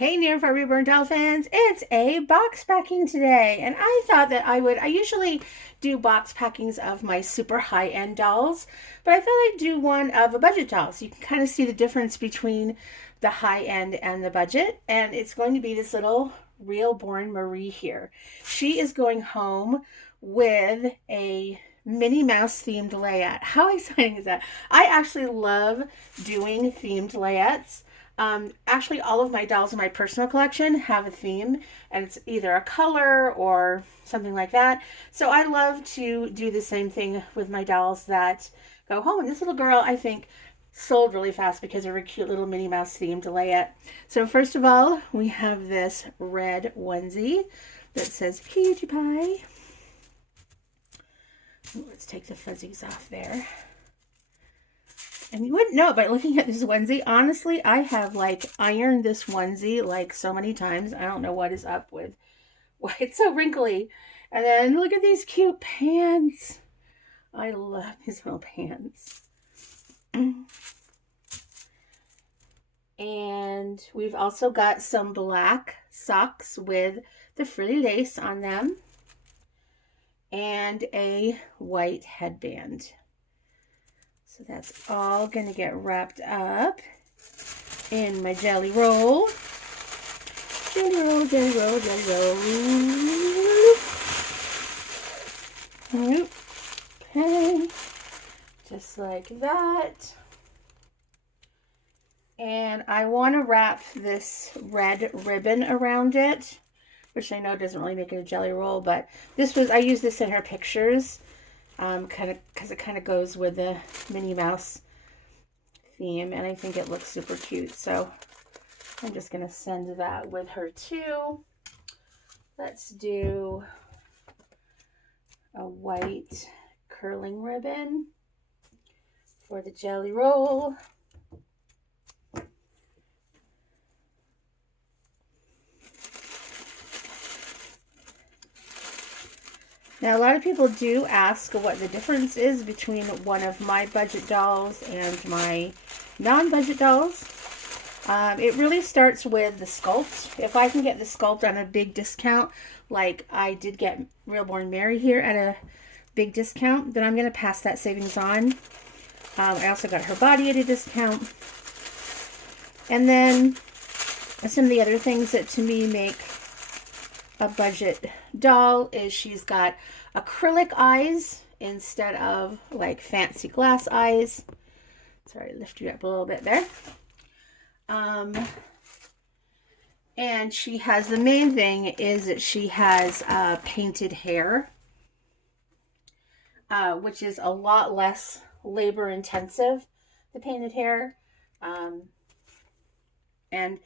Hey, near and far Reborn doll fans, it's a box packing today. And I thought that I usually do box packings of my super high-end dolls, but I thought I'd do one of a budget doll. So you can kind of see the difference between the high-end and the budget. And it's going to be this little Realborn Marie here. She is going home with a Minnie Mouse themed layout. How exciting is that? I actually love doing themed layouts. Actually, all of my dolls in my personal collection have a theme, and it's either a color or something like that. So I love to do the same thing with my dolls that go home. And this little girl, I think, sold really fast because of her cute little Minnie Mouse themed layout. So first of all, we have this red onesie that says Cutie Pie. Let's take the fuzzies off there. And you wouldn't know it by looking at this onesie. Honestly, I have like ironed this onesie like so many times. I don't know what is up with why it's so wrinkly. And then look at these cute pants. I love these little pants. And we've also got some black socks with the frilly lace on them. And a white headband. So that's all going to get wrapped up in my jelly roll. Jelly roll, jelly roll, jelly roll. Okay. Just like that. And I want to wrap this red ribbon around it, which I know doesn't really make it a jelly roll, but I used this in her pictures. Kind of because it kind of goes with the Minnie Mouse theme, and I think it looks super cute. So I'm just going to send that with her too. Let's do a white curling ribbon for the jelly roll. Now, a lot of people do ask what the difference is between one of my budget dolls and my non-budget dolls. It really starts with the sculpt. If I can get the sculpt on a big discount, like I did get Realborn Mary here at a big discount, then I'm going to pass that savings on. I also got her body at a discount. And then some of the other things that to me make a budget doll is she's got acrylic eyes instead of like fancy glass eyes. Sorry, lift you up a little bit there. And she has, the main thing is that she has painted hair, which is a lot less labor intensive, the painted hair. And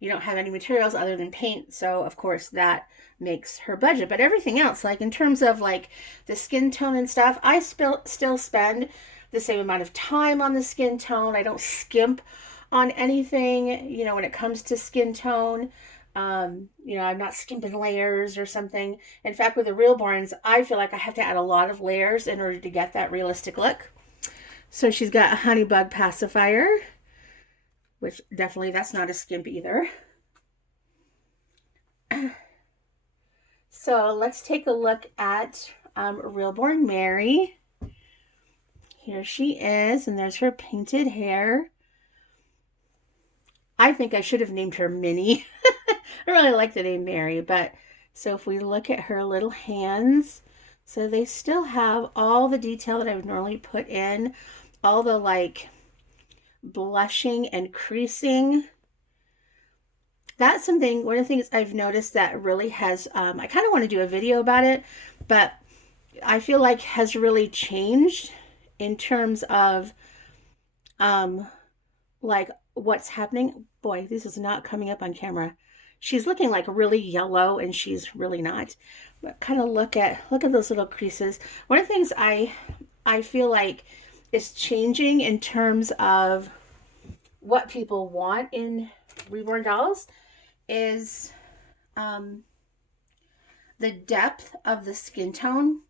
you don't have any materials other than paint, so of course that makes her budget. But everything else, like in terms of like the skin tone and stuff, I still spend the same amount of time on the skin tone. I don't skimp on anything, when it comes to skin tone. I'm not skimping layers or something. In fact, with the Realborns, I feel like I have to add a lot of layers in order to get that realistic look. So she's got a honey bug pacifier, which definitely that's not a skimp either. So let's take a look at Realborn Mary. Here she is, and there's her painted hair. I think I should have named her Minnie. I really like the name Mary, but so if we look at her little hands, so they still have all the detail that I would normally put in, all the like blushing and creasing. That's something, one of the things I've noticed that really has, I kind of want to do a video about it, but I feel like has really changed in terms of, like what's happening. Boy, this is not coming up on camera. She's looking like really yellow and she's really not. But kind of look at those little creases. One of the things I feel like is changing in terms of what people want in Reborn dolls is the depth of the skin tone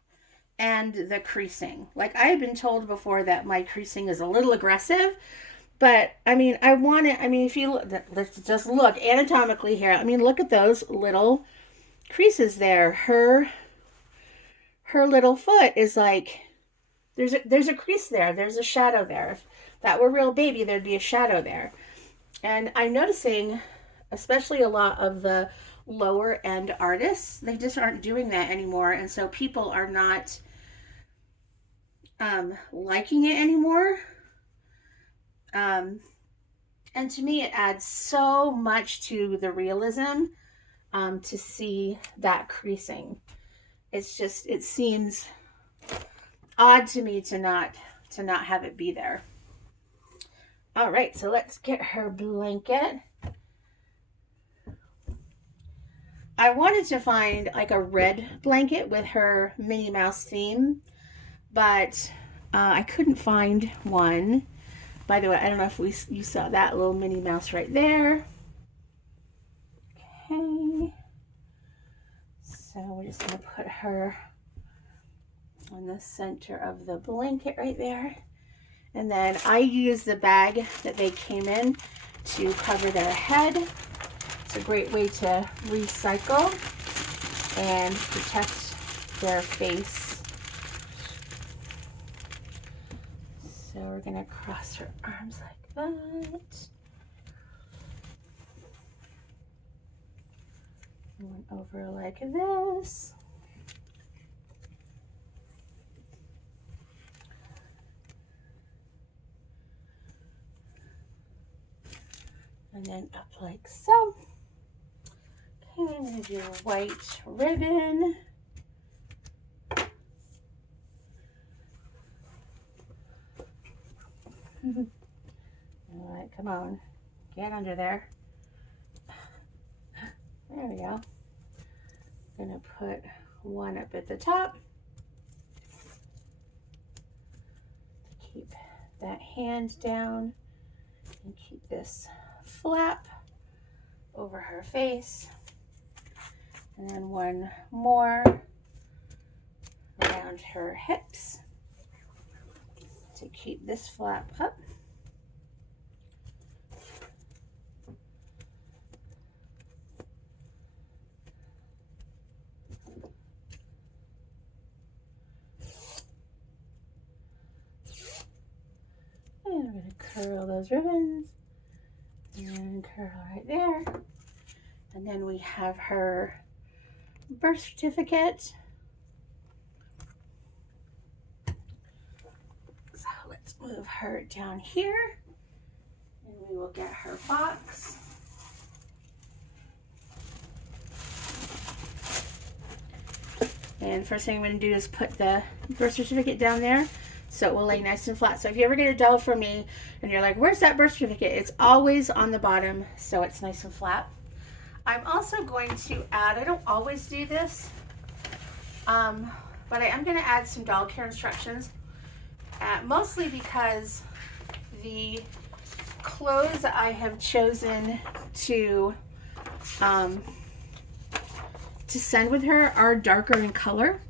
and the creasing. Like I've been told before that my creasing is a little aggressive, But I mean, I want it. I mean, if you look, let's just look anatomically here. I mean, look at those little creases there. Her little foot is like there's a crease there. There's a shadow there. If that were real baby, there'd be a shadow there. And I'm noticing, especially a lot of the lower end artists, they just aren't doing that anymore, and so people are not liking it anymore. Um, and to me, it adds so much to the realism to see that creasing. It's just it seems odd to me to not have it be there. All right, so let's get her blanket. I wanted to find like a red blanket with her Minnie Mouse theme, but I couldn't find one. By the way, I don't know if you saw that little Minnie Mouse right there. Okay, so we're just gonna put her on the center of the blanket right there. And then I use the bag that they came in to cover their head. It's a great way to recycle and protect their face. So we're gonna cross her arms like that. And over like this. And then up like so. Okay, I'm gonna do a white ribbon. All right, come on, get under there. There we go. I'm gonna put one up at the top. Keep that hand down and keep this flap over her face. And then one more around her hips to keep this flap up. And we're going to curl those ribbons and curl right there. And then we have her birth certificate. So let's move her down here and we will get her box. And first thing I'm going to do is put the birth certificate down there so it will lay nice and flat. So if you ever get a doll from me and you're like, where's that birth certificate? It's always on the bottom so it's nice and flat. I'm also going to add, I don't always do this, but I am going to add some doll care instructions, mostly because the clothes that I have chosen to send with her are darker in color,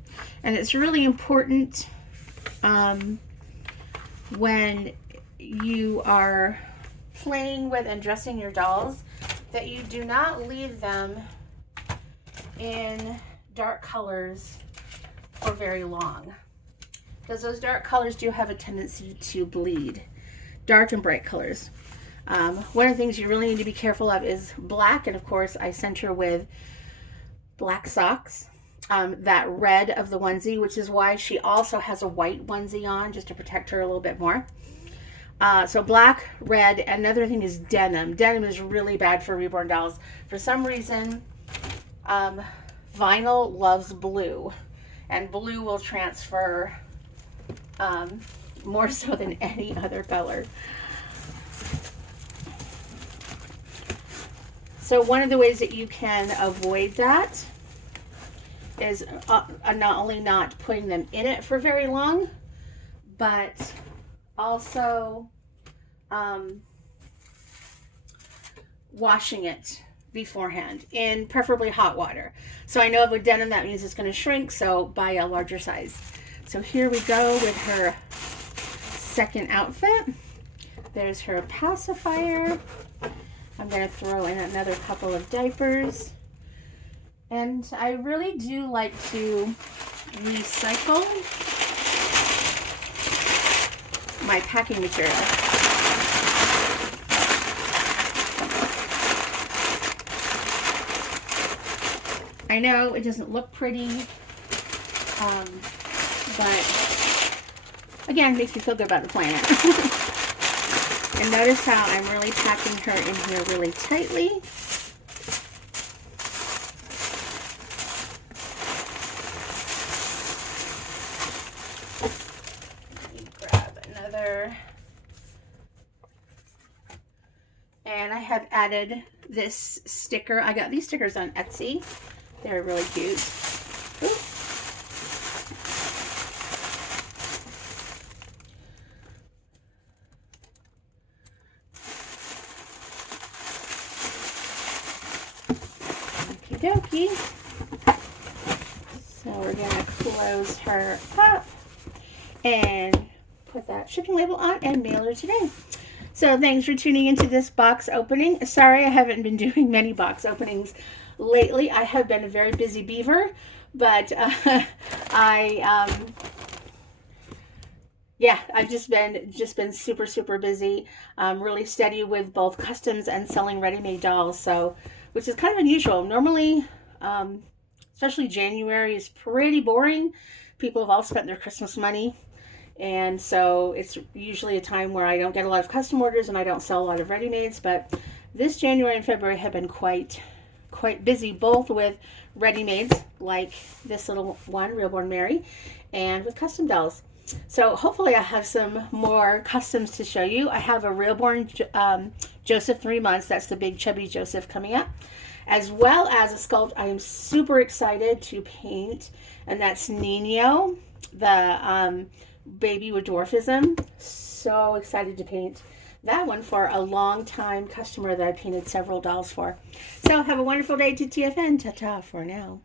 and it's really important when you are playing with and dressing your dolls that you do not leave them in dark colors for very long, because those dark colors do have a tendency to bleed. Dark and bright colors. One of the things you really need to be careful of is black, and of course I sent her with black socks, that red of the onesie, which is why she also has a white onesie on just to protect her a little bit more. So black, red. Another thing is denim. Denim is really bad for reborn dolls. For some reason, vinyl loves blue, and blue will transfer more so than any other color. So one of the ways that you can avoid that is not only not putting them in it for very long, but also washing it beforehand in preferably hot water. So I know with denim that means it's going to shrink, so buy a larger size. So here we go with her second outfit. There's her pacifier. I'm going to throw in another couple of diapers. And I really do like to recycle my packing material. I know it doesn't look pretty, but again, makes me feel good about the planet. And notice how I'm really packing her in here really tightly. Let me grab another. And I have added this sticker. I got these stickers on Etsy. They're really cute. Ooh. Okie dokie. So we're going to close her up and put that shipping label on and mail her today. So thanks for tuning into this box opening. Sorry I haven't been doing many box openings lately. I have been a very busy beaver, but I've just been super busy, really steady with both customs and selling ready-made dolls. So, which is kind of unusual. Normally, especially January is pretty boring. People have all spent their Christmas money. And so it's usually a time where I don't get a lot of custom orders and I don't sell a lot of ready-mades. But this January and February have been quite busy, both with ready-mades like this little one, Realborn Mary, and with custom dolls. So hopefully I have some more customs to show you. I have a Reborn Joseph 3 months. That's the big chubby Joseph coming up, as well as a sculpt I am super excited to paint, and that's Nino, the baby with dwarfism. So excited to paint that one for a long time customer that I painted several dolls for. So have a wonderful day to TFN. Ta-ta for now.